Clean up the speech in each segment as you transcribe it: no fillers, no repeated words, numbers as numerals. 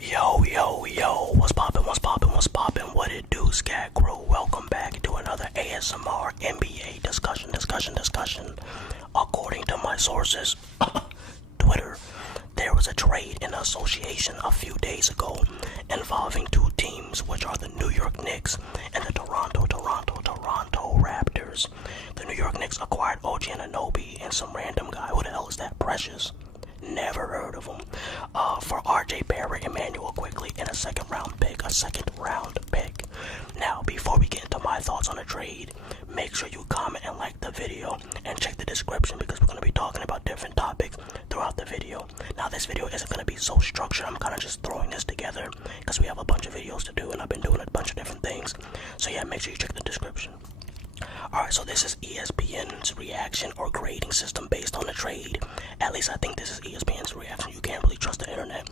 Yo, what's poppin', what it do, Scat Crew? Welcome back to another ASMR NBA discussion. According to my sources, Twitter, there was a trade in association a few days ago involving two teams, which are the New York Knicks and the Toronto Raptors. The New York Knicks acquired OG Anunoby and some random guy. Who the hell is that? Precious. Never heard of him. For RJ Barrett, Immanuel Quickley, and a second round pick. Now, before we get into my thoughts on the trade, make sure you comment and like the video and check the description because we're going to be talking about different topics throughout the video. Now, this video isn't going to be so structured. I'm kind of just throwing this together because we have a bunch of videos to do and I've been doing a bunch of different things. So yeah, make sure you check the description. Alright, so this is ESPN's reaction or grading system based on the trade. At least I think this is ESPN's reaction. You can't really trust the internet.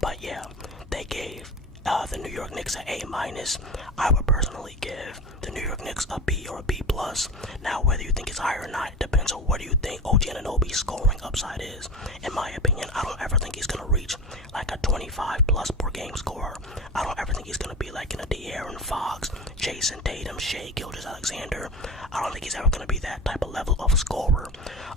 But yeah, they gave the New York Knicks an A-. I would personally give the New York Knicks a B or a B+. Now, whether you think it's higher or not, it depends on what do you think OG Anunoby's scoring upside is. In my opinion, I don't ever think he's going to reach like a 25+ per game scorer. I don't ever think he's going to be like in a De'Aaron Fox, Jason Tatum, Shea Gilgeous-Alexander. I don't think he's ever going to be that type of level of scorer.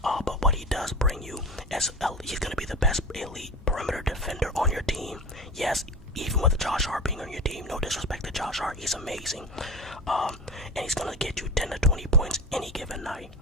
But what he does bring you is he's going to be the best elite perimeter defender on your team. Yes, even with Josh Hart being on your team, no disrespect to Josh Hart, he's amazing. And he's going to get you 10 to 20 points any given night.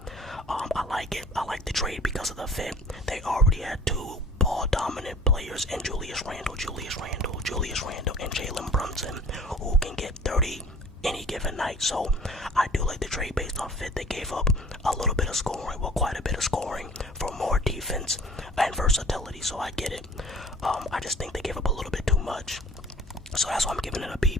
I like it. I like the trade because of the fit. They already had two ball-dominant players in Julius Randle, and Jalen Brunson, who can get 30 any given night. So I do like the trade based on fit. They gave up a little bit of scoring, well, quite a bit of scoring for more defense and versatility, so I get it. I just think they gave up a little bit too much, so that's why I'm giving it a B+.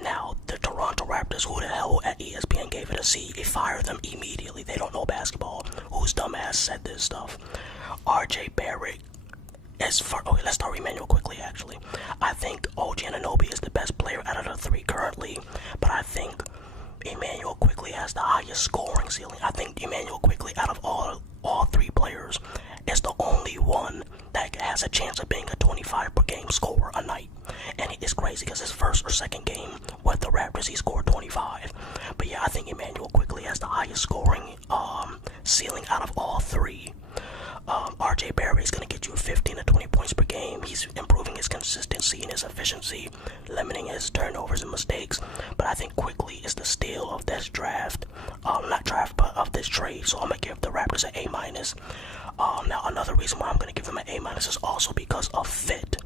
Now the Toronto Raptors, who the hell at ESPN gave it a C? They fired them immediately. They don't know basketball. Whose dumbass said this stuff? RJ Barrett. Okay, let's start with Immanuel Quickley, actually. I think OG Anunoby is the best player out of the three currently, but I think Immanuel Quickley has the highest scoring ceiling. I think Immanuel Quickley, out of all three players, is the only one that has a chance of being a 25 per game scorer a night. And it's crazy because his first or second game with the Raptors, he scored 25. But yeah, I think Immanuel Quickley has the highest scoring ceiling out of all three. RJ Barrett is going to get you 15 to 20 points per game. He's improving his consistency and his efficiency, limiting his turnovers and mistakes. But I think Quickley is the steal of this draft. Not draft, but of this trade. So I'm going to give the Raptors an A-. Now, another reason why I'm going to give them an A- is also because of fit.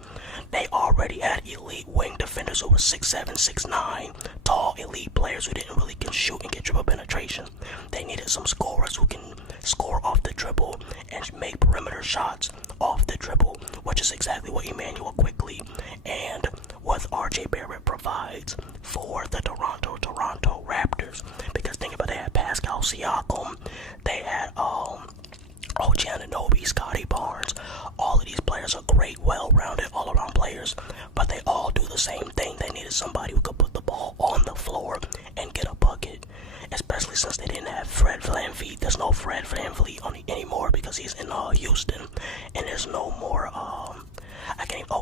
They already had elite wing defenders who were 6'7", 6'9", tall elite players who didn't really can shoot and get dribble penetration. They needed some scorers who can score off the dribble and make perimeter shots off the dribble, which is exactly what Immanuel Quickley and what RJ Barrett provides for the Toronto Raptors. Because think about it, they had Pascal Siakam, they had OG Anunoby, Scotty Barnes. All of these players are great, well-rounded, all-around players, but they all do the same thing. They needed somebody who could put the ball on the floor and get a bucket, especially since they didn't have Fred VanVleet. There's no Fred VanVleet anymore because he's in Houston, and there's no more,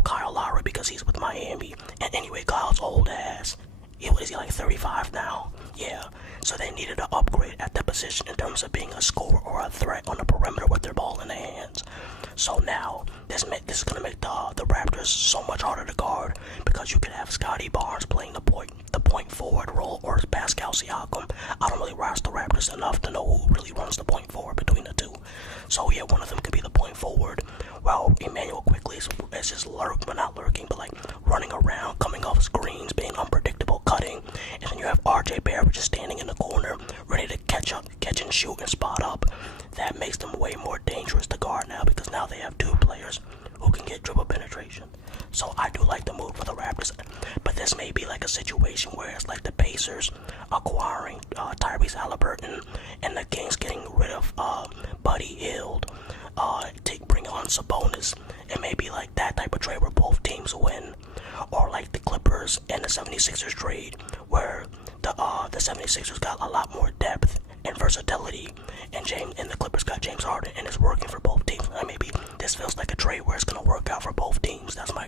Kyle Lowry because he's with Miami. And anyway, Kyle's old ass. What is he, like 35 now? Yeah. So they needed an upgrade at that position in terms of being a scorer or a threat on the perimeter with their ball in their hands. So now, this is going to make the Raptors so much harder to guard because you could have Scotty Barnes playing the point forward role or Pascal Siakam. I don't really watch the Raptors enough to know who really runs the point forward between the two. So yeah, one of them could be the point forward. Well, Immanuel Quickley is just not lurking, but like running around, coming off screens, being unpredictable, cutting. And then you have RJ Barrett just standing in the corner, ready to catch and shoot and spot up. That makes them way more dangerous to guard now because now they have two players who can get dribble penetration. So I do like the move for the Raptors, but this may be like a situation where it's like the Pacers acquiring Tyrese Halliburton and the Kings getting rid of Buddy Hield to bring on Sabonis. It may be like that type of trade where both teams win, or like the Clippers and the 76ers trade where the 76ers got a lot more depth and versatility, and the Clippers got James Harden, and it's working for both teams. And maybe this feels like a trade where it's going to work out for both teams. That's my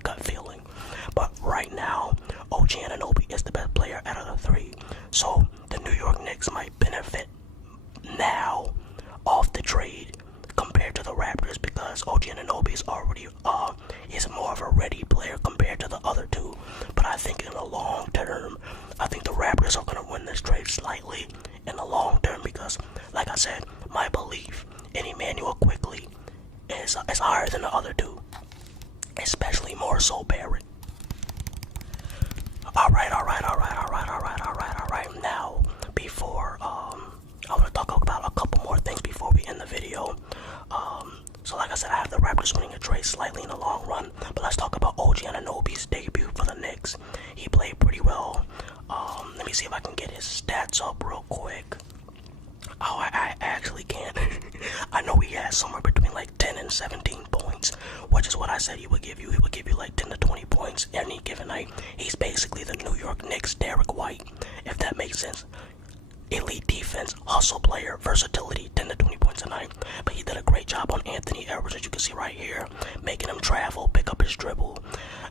more so Barrett. Alright. Now, before, I want to talk about a couple more things before we end the video. So like I said, I have the Raptors winning a trade slightly in the long run, but let's talk about OG Anunoby's debut for the Knicks. He played pretty well. Let me see if I can get his stats up real quick. Oh, I actually can't. I know he has somewhere between like 10 and 17 points, which is what I said he would give you. He would give you like 10 to 20 points any given night. He's basically the New York Knicks Derek White, if that makes sense. Elite defense, hustle player, versatility, 10 to 20 points a night. But he did a great job on Anthony Edwards, as you can see right here, making him travel, pick up his dribble.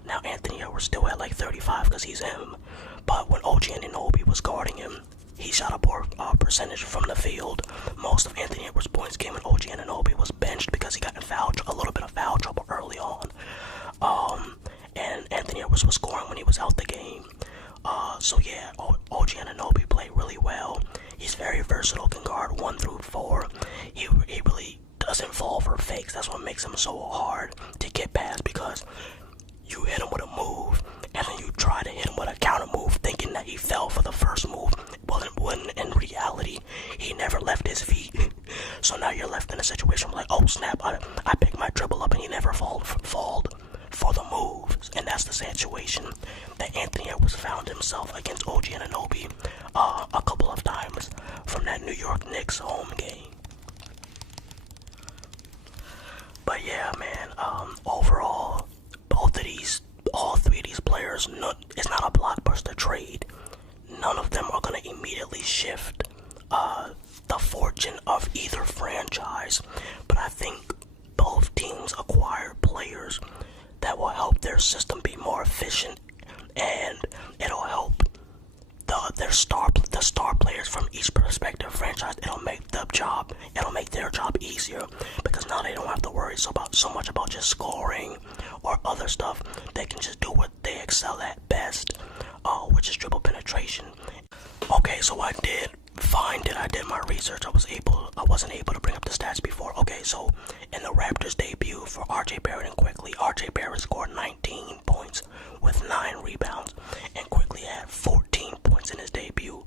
Now Anthony Edwards still at like 35 because he's him. But when OG Anunoby was guarding him, he shot a poor percentage from the field. Most of Anthony Edwards' points came when OG Anunoby was benched because he got in a little bit of foul trouble early on. And Anthony Edwards was scoring when he was out the game. So yeah, OG Anunoby played really well. He's very versatile, can guard 1 through 4. He really doesn't fall for fakes. That's what makes him so hard to get past, because you hit him with a move, and then you try to hit him with a counter move, thinking that he fell for the first move. Well, in reality, he never left his feet. So now you're left in a situation where, like, oh snap, I picked my dribble up and he never falled for the moves. And that's the situation that Anthony Edwards found himself against OG Anunoby a couple of times from that New York Knicks home game. But yeah, man, overall, all three of these players, it's not a blockbuster trade. None of them are going to immediately shift the fortune of either franchise. But I think both teams acquire players that will help their system be more efficient, and it'll help the star players from each prospective franchise. It'll make their job easier, because now they don't have to worry so much about just scoring or other stuff. They can just do what they excel at best, which is dribble penetration. Okay, so I did find it. I did my research. I wasn't able to bring up the stats before. Okay, so in the Raptors debut for RJ Barrett and Quickley, RJ Barrett scored 19 points with 9 rebounds, and Quickley had 14 points in his debut.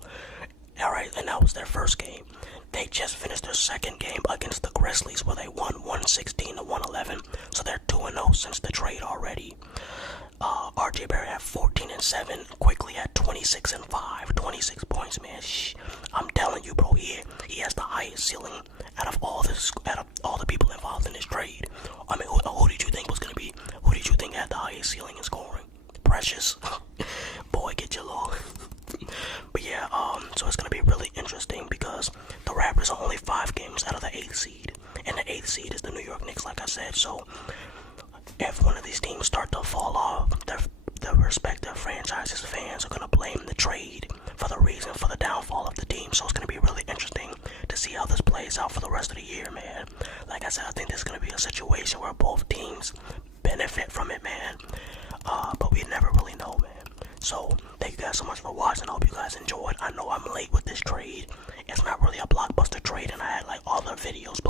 Alright, and that was their first game. They just finished their second game against the Grizzlies, where they won 116 to 111. So they're 2-0 since the trade already. RJ Barrett had 14 and 7. Quickley had 26 and 5. 26 points, man. I'm telling you, bro. He has the highest ceiling out of all the people involved in this trade. I mean, who did you think was gonna be? Who did you think had the highest ceiling in scoring? Precious. Boy, get your law. But yeah, so it's gonna be really interesting, because the Raptors are only 5 games out of the 8th seed, and the 8th seed is the New York Knicks, like I said. So if one of these teams start to fall off, their respective franchises' fans are gonna blame the trade for the reason for the downfall of the team. So it's gonna be really interesting to see how this plays out for the rest of the year, man. Like I said, I think this is gonna be a situation where both teams benefit from it, man. But we never really know, man. So thank you guys so much for watching. I hope you guys enjoyed. I know I'm late with this trade. It's not really a blockbuster trade, and I had like other videos